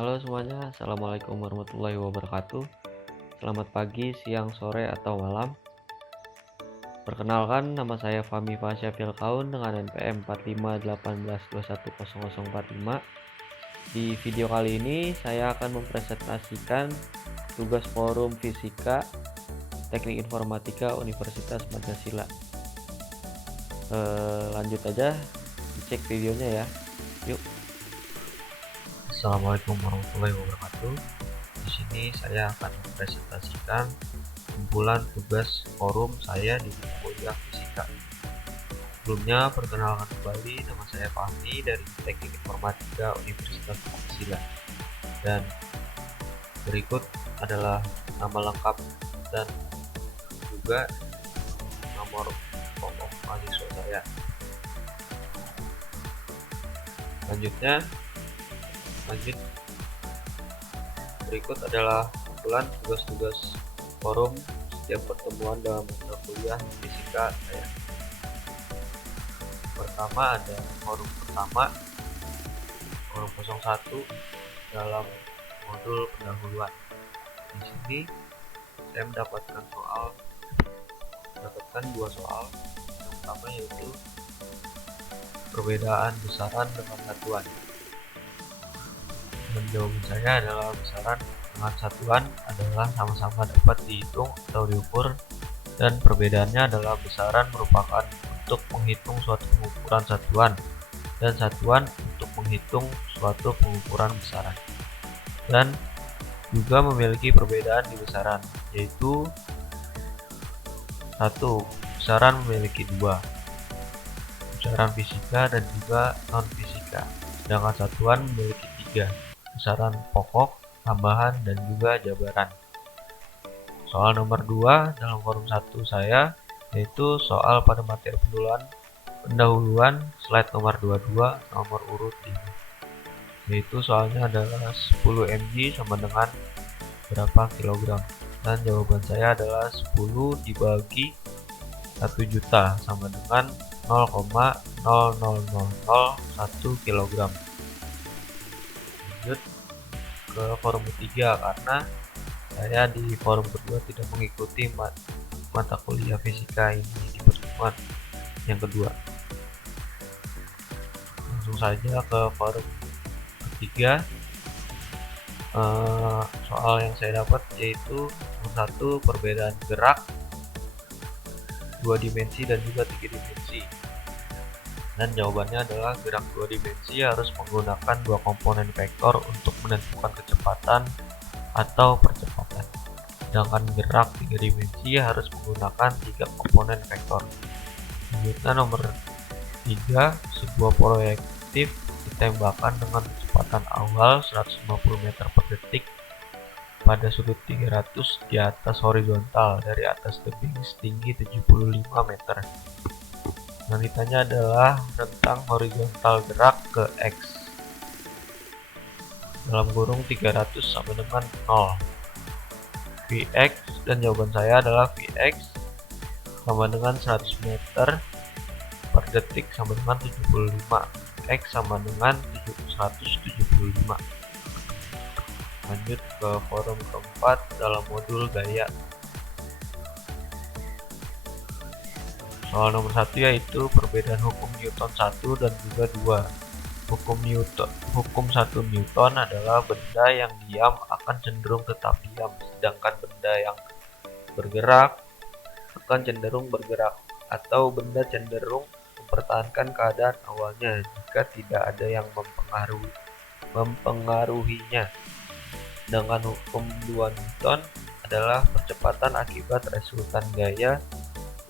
Halo semuanya, Assalamualaikum warahmatullahi wabarakatuh. Selamat pagi, siang, sore, atau malam. Perkenalkan, nama saya Fahmi Fasya Filkaun dengan NPM 4518210045. Di video kali ini, saya akan mempresentasikan tugas forum fisika Teknik Informatika Universitas Pancasila. Lanjut aja, dicek videonya ya. Yuk. Assalamualaikum warahmatullahi wabarakatuh. Di sini saya akan mempresentasikan kumpulan tugas forum saya di kuliah fisika. Sebelumnya, perkenalkan kembali, nama saya Fahmi dari Teknik Informatika Universitas Pancasila. Dan berikut adalah nama lengkap dan juga nomor pokok mahasiswa saya. Berikut adalah kumpulan tugas-tugas forum setiap pertemuan dalam mata kuliah fisika saya. Pertama ada forum pertama, forum 01 dalam modul pendahuluan. Di sini saya mendapatkan dua soal. Yang pertama yaitu perbedaan besaran dengan satuan. Dan jawaban saya adalah besaran dengan satuan adalah sama-sama dapat dihitung atau diukur, dan perbedaannya adalah besaran merupakan untuk menghitung suatu pengukuran satuan dan satuan untuk menghitung suatu pengukuran besaran, dan juga memiliki perbedaan di besaran, yaitu 1. Besaran memiliki 2, besaran fisika dan juga non-fisika, sedangkan satuan memiliki 3, besaran pokok, tambahan, dan juga jabaran. Soal nomor 2 dalam forum 1 saya, yaitu soal pada materi pendahuluan slide nomor 22 nomor urut 5. Yaitu soalnya adalah 10 mg sama dengan berapa kilogram. Dan jawaban saya adalah 10 dibagi 1 juta sama dengan 0,00001 kilogram. Lanjut ke forum ketiga, karena saya di forum kedua tidak mengikuti mata kuliah fisika ini di pertemuan yang kedua. Langsung saja ke forum ketiga. Soal yang saya dapat yaitu 1. Perbedaan gerak 2 dimensi dan juga 3 dimensi. Dan jawabannya adalah gerak 2 dimensi harus menggunakan 2 komponen vektor untuk menentukan kecepatan atau percepatan. Sedangkan gerak 3 dimensi harus menggunakan 3 komponen vektor. Selanjutnya nomor 3, sebuah proyektil ditembakkan dengan kecepatan awal 150 meter per detik pada sudut 300 di atas horizontal dari atas tebing setinggi 75 meter. Yang ditanya adalah rentang horizontal gerak ke X dalam kurung 300 sama dengan 0 Vx, dan jawaban saya adalah Vx sama dengan 100 meter per detik sama dengan 75, X sama dengan 175. Lanjut ke forum keempat dalam modul gaya. Soal nomor 1 yaitu perbedaan hukum Newton 1 dan juga 2. Hukum 1 Newton adalah benda yang diam akan cenderung tetap diam, sedangkan benda yang bergerak akan cenderung bergerak, atau benda cenderung mempertahankan keadaan awalnya jika tidak ada yang mempengaruhinya. Sedangkan hukum 2 Newton adalah percepatan akibat resultan gaya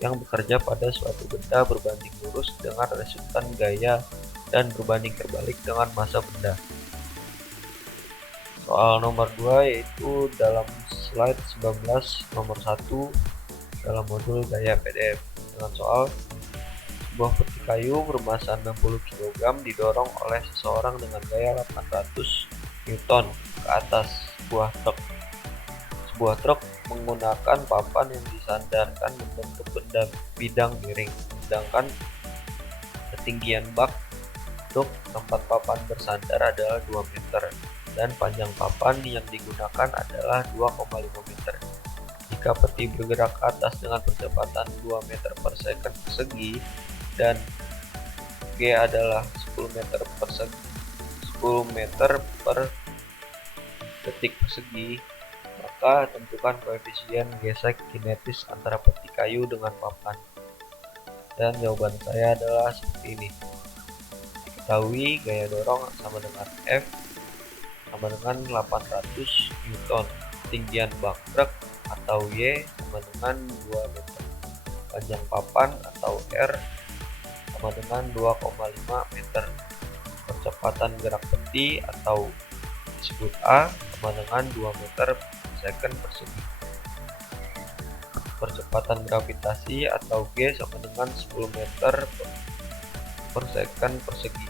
yang bekerja pada suatu benda berbanding lurus dengan resultan gaya dan berbanding terbalik dengan massa benda. Soal nomor 2 yaitu dalam slide 19 nomor 1 dalam modul gaya PDF, dengan soal sebuah peti kayu bermassa 60 kg didorong oleh seseorang dengan gaya 800 Newton ke atas sebuah truk. Sebuah truk menggunakan papan yang disandarkan membentuk bidang miring, sedangkan ketinggian bak truk tempat papan bersandar adalah 2 meter. dan panjang papan yang digunakan adalah 2,5 meter. Jika peti bergerak ke atas dengan kecepatan 2 meter per second persegi dan G adalah 10 meter per detik persegi, maka tentukan koefisien gesek kinetis antara peti kayu dengan papan. Dan jawaban saya adalah seperti ini. Diketahui gaya dorong sama dengan F sama dengan 800 Newton. Ketinggian bangkrek atau Y sama dengan 2 meter. Panjang papan atau R sama dengan 2,5 meter. Percepatan gerak peti atau disebut A sama dengan 2 meter per second persegi. Percepatan gravitasi atau G sama dengan 10 meter per second persegi.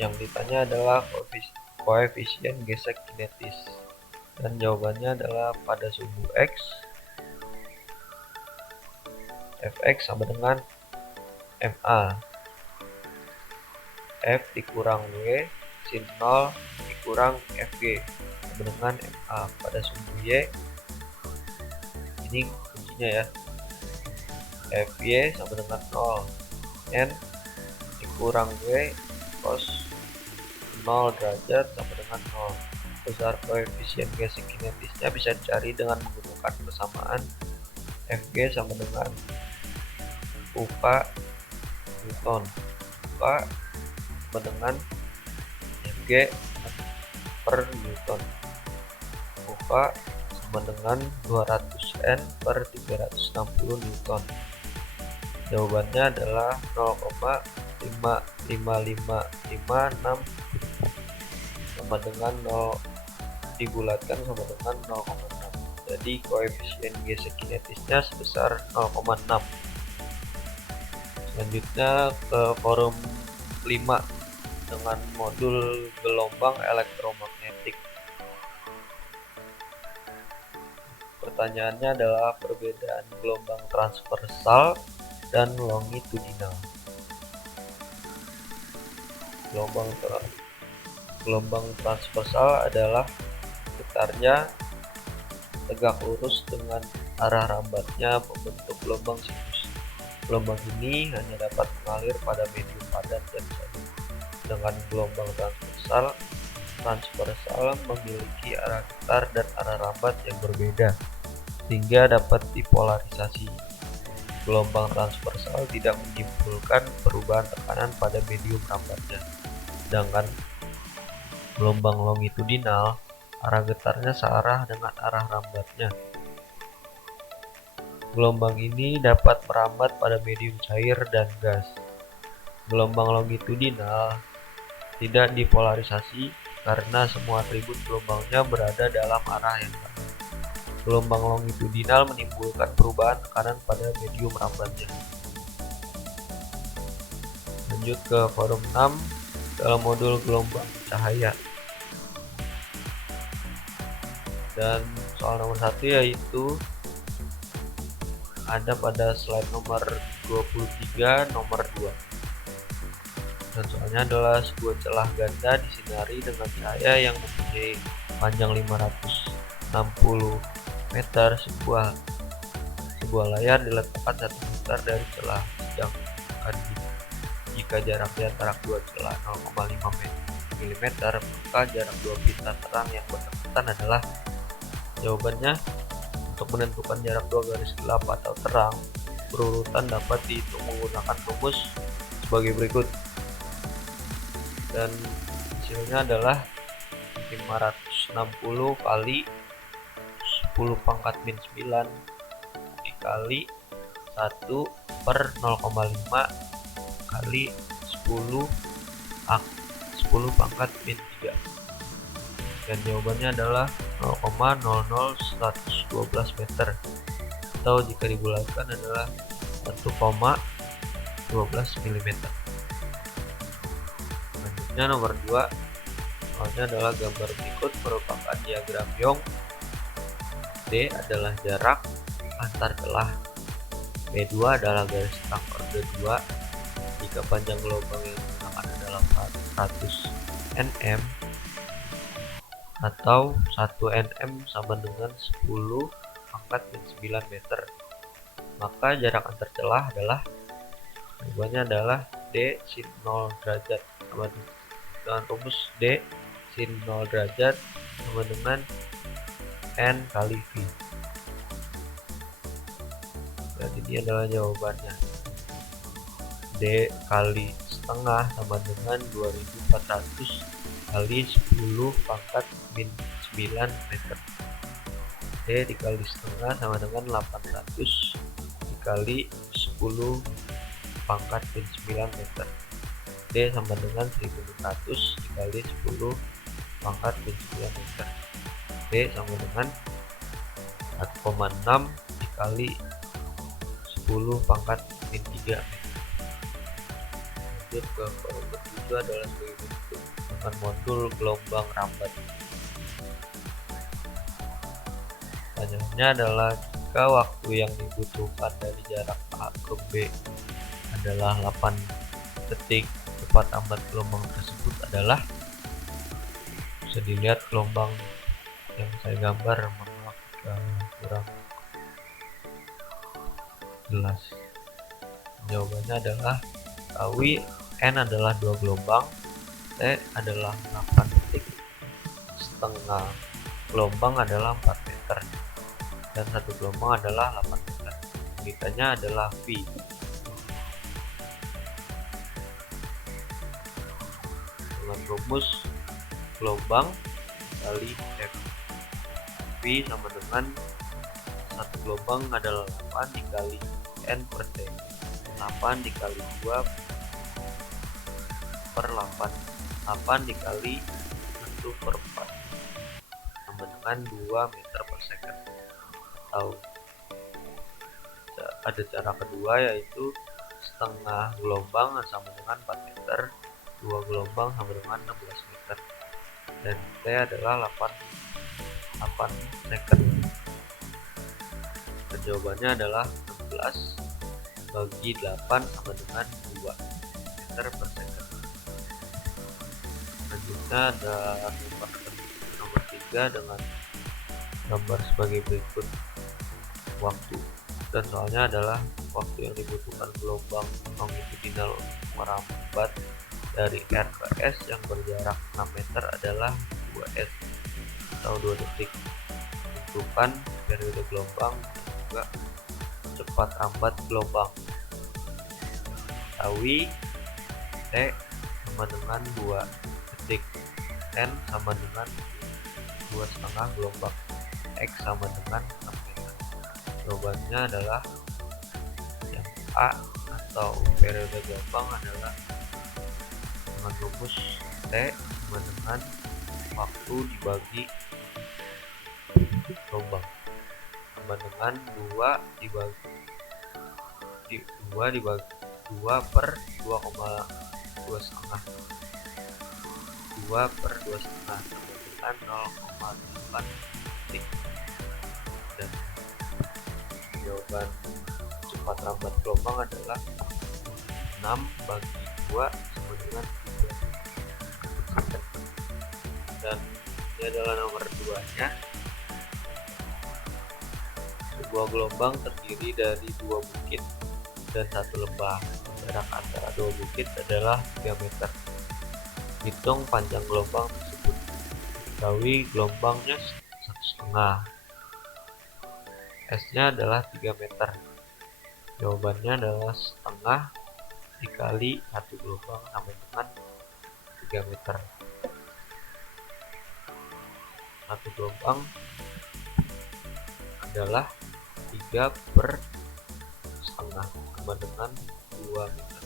Yang ditanya adalah koefisien gesek kinetis, dan jawabannya adalah pada sumbu X, Fx sama dengan ma, F dikurang W sin 0 dikurang Fg sama dengan ma. Pada sumbu Y, ini kuncinya ya, Fy sama dengan 0, N dikurang W cos 0 derajat sama dengan 0. Besar koefisien gesek kinetisnya bisa dicari dengan menggunakan persamaan Fg sama dengan UK Newton. UK sama dengan Fg per Newton. UK sama dengan 200 N per 360 Newton. Jawabannya adalah 0,55556 sama dengan 0 dibulatkan sama dengan 0,6. Jadi koefisien gesek kinetisnya sebesar 0,6. Selanjutnya ke forum 5 dengan modul gelombang elektromagnetik. Pertanyaannya adalah perbedaan gelombang transversal dan longitudinal. Gelombang transversal adalah getarnya tegak lurus dengan arah rambatnya membentuk gelombang sinus. Gelombang ini hanya dapat mengalir pada medium padat dan semu. Dengan gelombang transversal memiliki arah getar dan arah rambat yang berbeda, sehingga dapat dipolarisasi. Gelombang transversal tidak menimbulkan perubahan tekanan pada medium rambatnya. Sedangkan gelombang longitudinal, arah getarnya searah dengan arah rambatnya. Gelombang ini dapat merambat pada medium cair dan gas. Gelombang longitudinal tidak dipolarisasi karena semua atribut gelombangnya berada dalam arah yang sama. Gelombang longitudinal menimbulkan perubahan tekanan pada medium rambatnya. Lanjut ke forum 6 dalam modul gelombang cahaya. Dan soal nomor 1 yaitu ada pada slide nomor 23 nomor 2. Dan soalnya adalah sebuah celah ganda disinari dengan cahaya yang mempunyai panjang 560 meter. Sebuah layar diletakkan 1 meter dari celah, sedangkan jika jaraknya antara dua celah 0,5 mm, maka jarak dua bintang terang yang berdekatan adalah. Jawabannya, untuk menentukan jarak dua garis gelap atau terang berurutan dapat dihitung menggunakan rumus sebagai berikut. Dan hasilnya adalah 560 kali 10 pangkat min 9 dikali 1 per 0,5 kali 10 pangkat min 3. Dan jawabannya adalah 0,00112 meter, atau jika dibulatkan adalah 1,12 mm. Selanjutnya nomor 2, soalnya adalah gambar berikut merupakan diagram Young. D adalah jarak antar celah, B2 adalah garis terang orde 2 jika panjang gelombang yang digunakan adalah 4 100 nm atau 1 nm sama dengan 10 pangkat min 9 meter. Maka jarak antar celah adalah jawabannya adalah D sin 0 derajat sama dengan rumus D sin 0 derajat sama dengan N kali V. Berarti ini adalah jawabannya. D kali setengah sama dengan 2400 kali 10 pangkat min 9 meter. D dikali setengah sama dengan 800 dikali 10 pangkat min 9 meter. D sama dengan 1500 dikali 10 pangkat min 9 meter. D sama dengan 1,6 dikali 10 pangkat min 3 meter. Lanjut ke problem kedua adalah sebagai berikut dengan modul gelombang rambat. Pertanyaannya adalah jika waktu yang dibutuhkan dari jarak A ke B adalah 8 detik, cepat rambat gelombang tersebut adalah, bisa dilihat gelombang yang saya gambar kurang jelas. Jawabannya adalah ketahui N adalah 2 gelombang, T adalah 8 detik, setengah gelombang adalah 4 meter, dan satu gelombang adalah 8 meter. Unitnya adalah V. Dengan rumus gelombang kali F, V sama dengan satu gelombang adalah 8 dikali N per T. 8 dikali 2 per 8, 8 dikali 1 per 4 sama dengan 2 meter per second. Atau ada cara kedua, yaitu setengah gelombang sama dengan 4 meter, 2 gelombang sama dengan 16 meter, dan T adalah 8 second. Dan jawabannya adalah 16 bagi 8 sama dengan 2 meter per second. Selanjutnya ada nomor 3 dengan gambar sebagai berikut. Waktu dan soalnya adalah waktu yang dibutuhkan gelombang longitudinal merambat dari R ke S yang berjarak 6 meter adalah 2S atau 2 detik. Tentukan periode gelombang dan juga cepat rambat gelombang. Ketahui T sama dengan 2 detik, N sama dengan 2,5 gelombang, X sama dengan 6 meter. Jawabannya adalah yang A atau periode gelombang adalah dengan rumus T sama dengan waktu dibagi gelombang sama dengan 2 dibagi 2 per 2,2,5 2 per 2,5 sama dengan 0,8 detik. Dan jawaban cepat rambat gelombang adalah 6 bagi 2 sama dengan 3. Dan ini adalah nomor 2-nya. Sebuah gelombang terdiri dari 2 bukit dan 1 lembah. Jarak antara 2 bukit adalah 3 meter. Hitung panjang gelombang tersebut. Ketahui gelombangnya 1,5. S-nya adalah 3 meter. Jawabannya adalah setengah dikali 1 gelombang sama dengan 3 meter. 1 gelombang adalah 3 per setengah sama dengan 2 meter.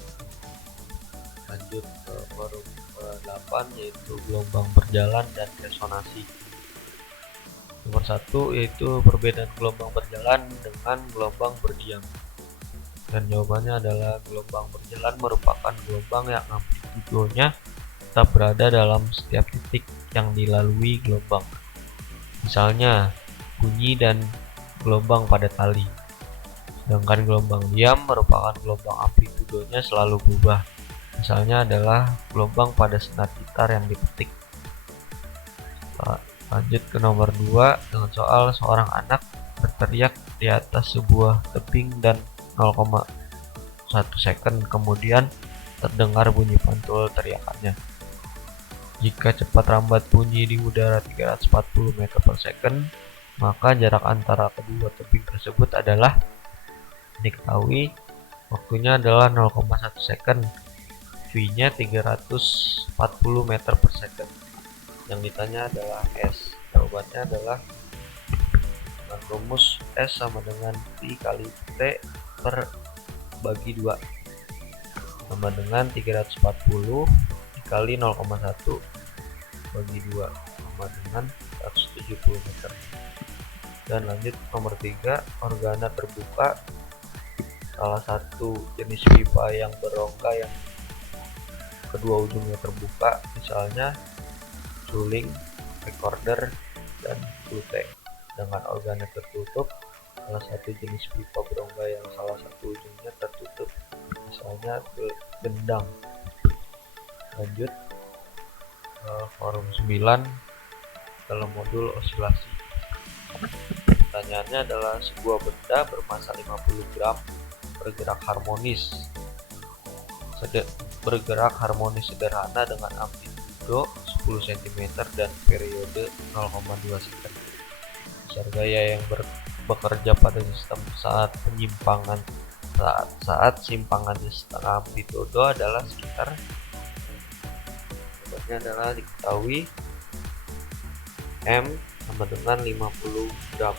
Lanjut ke forum 8, yaitu gelombang berjalan dan resonansi. Nomor 1 yaitu perbedaan gelombang berjalan dengan gelombang berdiam. Dan jawabannya adalah gelombang berjalan merupakan gelombang yang amplitudonya tetap berada dalam setiap titik yang dilalui gelombang. Misalnya bunyi dan gelombang pada tali. Sedangkan gelombang diam merupakan gelombang amplitudonya selalu berubah Misalnya adalah gelombang pada senar gitar yang dipetik. Lanjut ke nomor 2 dengan soal seorang anak berteriak di atas sebuah tebing dan 0,1 second kemudian terdengar bunyi pantul teriakannya. Jika cepat rambat bunyi di udara 340 meter per second, maka jarak antara kedua tebing tersebut adalah diketahui waktunya adalah 0,1 second, V-nya 340 meter per second. Yang ditanya adalah S. Jawabannya adalah dengan rumus S sama dengan V kali T per bagi 2 sama dengan 340 dikali 0,1 bagi 2 sama dengan 170 meter. Dan lanjut nomor 3, organa terbuka. Salah satu jenis pipa yang berongga yang kedua ujungnya terbuka, misalnya suling, recorder, dan flute. Dengan organa tertutup, salah satu jenis pipa berongga yang salah satu ujungnya tertutup, misalnya gendang. Lanjut forum 9 dalam modul osilasi. Pertanyaannya adalah sebuah benda bermassa 50 gram bergerak harmonis sederhana dengan amplitudo 10 cm dan periode 0,2 second. Besar gaya yang bekerja pada sistem saat simpangannya setengah amplitudo adalah sekitar, jawabannya adalah diketahui M sama dengan 50 gram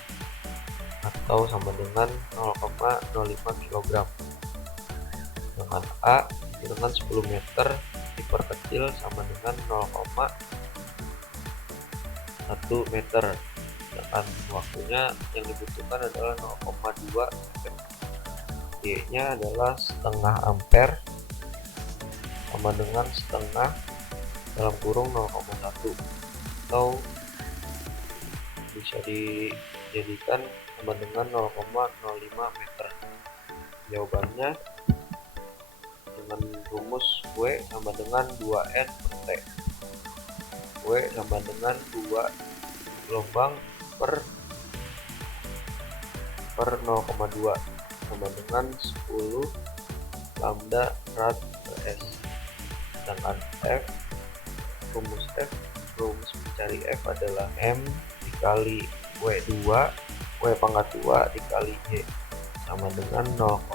atau sama dengan 0,05 kg. Dengan A dengan 10 meter diperkecil sama dengan 0,1 meter. Dan waktunya yang dibutuhkan adalah 0,2 second. Y-nya adalah setengah ampere sama dengan setengah dalam kurung 0,1 atau bisa dijadikan sama dengan 0,05 meter. Jawabannya dengan rumus W sama dengan 2N per T. W sama dengan 2 gelombang per 0,2 sama dengan 10 lambda rad per S. Sedangkan rumus mencari F adalah M dikali W2 W pangkat 2 dikali Y sama dengan 0,05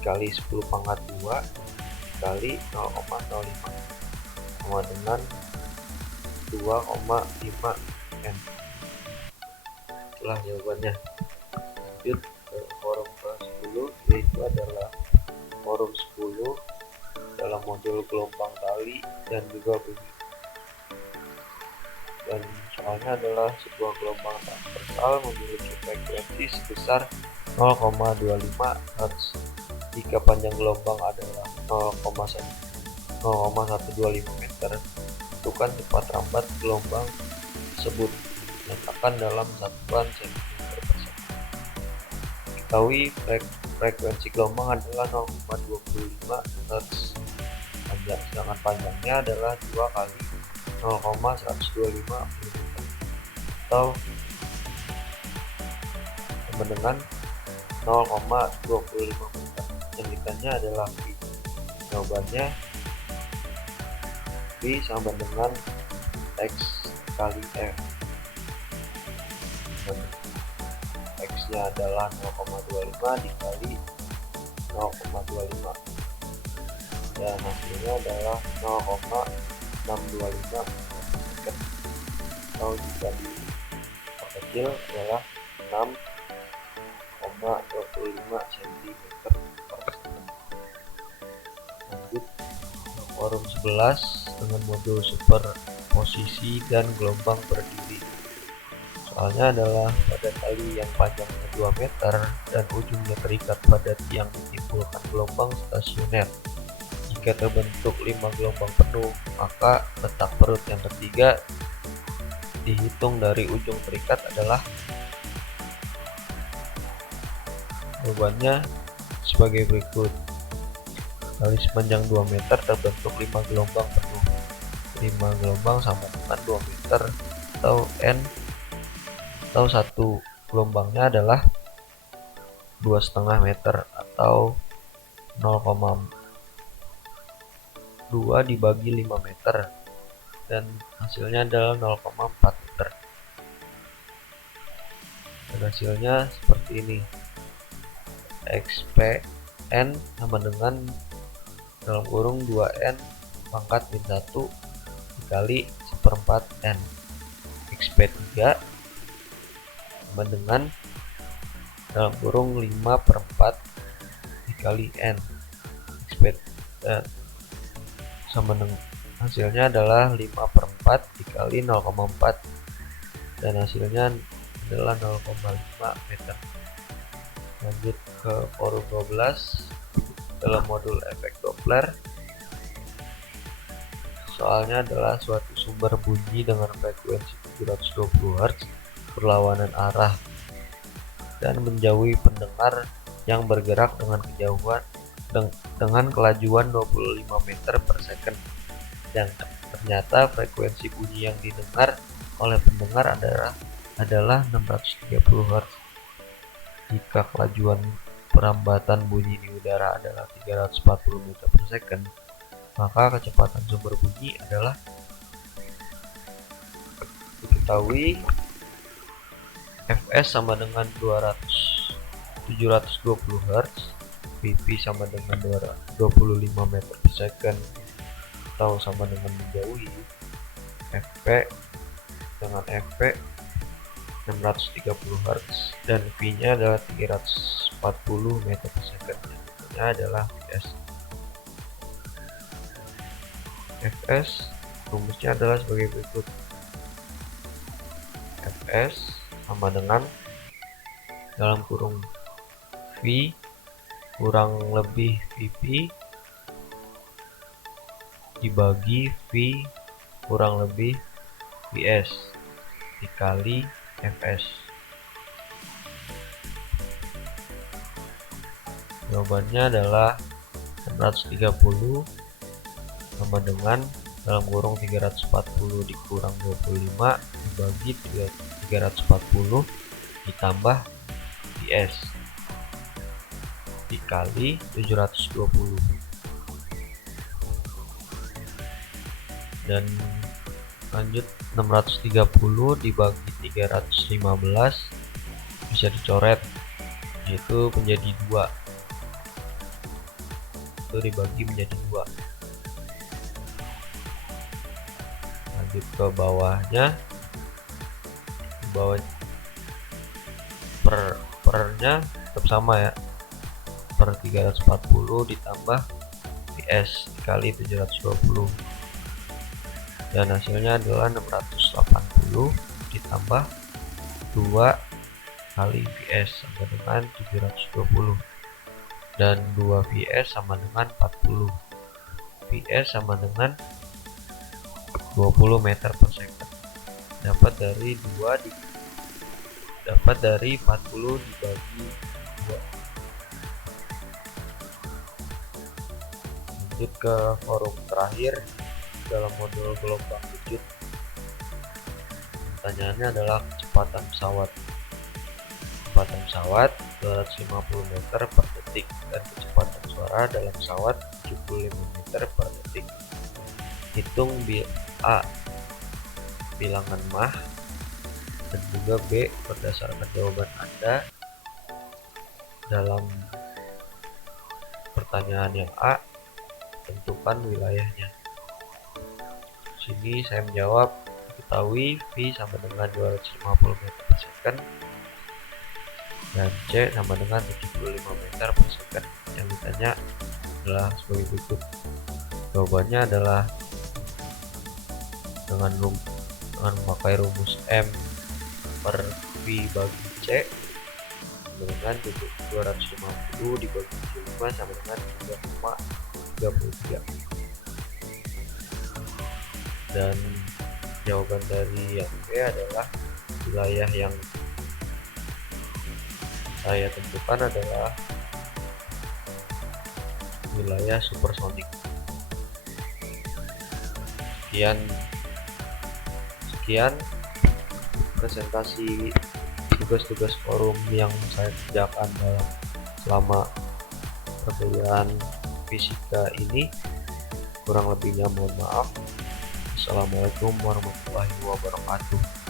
dikali 10 pangkat 2 dikali 0,05 sama dengan 2,5 N. Itulah jawabannya. Lanjut ke forum ke-10, yaitu adalah forum 10 dalam modul gelombang kali dan juga bunyi. Dan soalnya adalah sebuah gelombang transversal memiliki frekuensi sebesar 0,25 Hz. Jika panjang gelombang adalah 0,125 meter, tentukan cepat rambat gelombang tersebut dinyatakan dalam satuan cm per second. Diketahui frekuensi gelombang adalah 0,25 Hz. Sedangkan panjangnya adalah 2 kali 0,125 mm atau sama dengan 0,25 meter. Yang ditanya adalah V. Jawabannya V sama dengan X kali F. X nya adalah 0,25 dikali 0,25 dan hasilnya adalah 0,625 second, atau jika diperkecil adalah 6,25 cm per second. Lanjut forum 11 dengan modul superposisi dan gelombang berdiri. Soalnya adalah pada tali yang panjangnya 2 meter dan ujungnya terikat pada tiang ditimbulkan gelombang stasioner. Jika terbentuk 5 gelombang penuh, maka letak perut yang ketiga dihitung dari ujung terikat adalah, jawabannya sebagai berikut. Kali sepanjang 2 meter terbentuk 5 gelombang penuh. 5 gelombang sama dengan 2 meter atau N, atau satu gelombangnya adalah 2,5 meter atau 0,2 dibagi 5 meter, dan hasilnya adalah 0,4 meter. Dan hasilnya seperti ini. XPN sama dengan dalam kurung 2N pangkat min 1 dikali 1/4 N. XP3 sama dengan dalam kurung 5/4 dikali N. XP sama dengan hasilnya adalah 5/4 dikali 0,4, dan hasilnya adalah 0,5 meter. Lanjut ke forum 12 dalam modul efek Doppler. Soalnya adalah suatu sumber bunyi dengan frekuensi 720 Hz berlawanan arah dan menjauhi pendengar yang bergerak dengan kejauhan dengan kelajuan 25 meter per second. Dan ternyata frekuensi bunyi yang didengar oleh pendengar adalah 630 Hz. Jika kelajuan perambatan bunyi di udara adalah 340 meter per second, maka kecepatan sumber bunyi adalah diketahui Fs sama dengan 720 Hz, Vp sama dengan 25 meter per second atau sama dengan menjauhi, Fp dengan Fp 630 Hz, dan V nya adalah 340 meter per second. Ini adalah Vs. Fs rumusnya adalah sebagai berikut. Fs sama dengan dalam kurung V kurang lebih Vp dibagi V kurang lebih Vs dikali Fs. Jawabannya adalah 630 sama dengan dalam kurung 340 dikurang 25 dibagi 340 ditambah Vs dikali 720, dan lanjut 630 dibagi 315 bisa dicoret, yaitu menjadi 2. Itu dibagi menjadi 2. Lanjut ke bawahnya. Di bawah pernya tetap sama ya, per 340 ditambah Vs dikali 720, dan hasilnya adalah 680 ditambah 2 kali Vs sama dengan 720, dan 2 Vs sama dengan 40. Vs sama dengan 20 meter per second. Dapat dari 40 dibagi 2. Lanjut ke forum terakhir dalam modul gelombang wujud. Pertanyaannya adalah kecepatan pesawat. Kecepatan pesawat 250 meter per detik dan kecepatan suara dalam pesawat 75 meter per detik. Hitung A bilangan Mach dan juga B berdasarkan jawaban Anda dalam pertanyaan yang A, tentukan wilayahnya. Sini saya menjawab, ketahui V sama dengan 250 meter per second dan C sama dengan 75 meter per second. Yang ditanya adalah sebagai berikut. Jawabannya adalah dengan memakai rumus M per V bagi C dengan 250 dibagi 75 sama dengan 3,33, dan jawaban dari yang B adalah wilayah yang saya tentukan adalah wilayah supersonik. Sekian presentasi tugas-tugas forum yang saya kerjakan selama perkuliahan fisika ini. Kurang lebihnya mohon maaf. Assalamualaikum warahmatullahi wabarakatuh.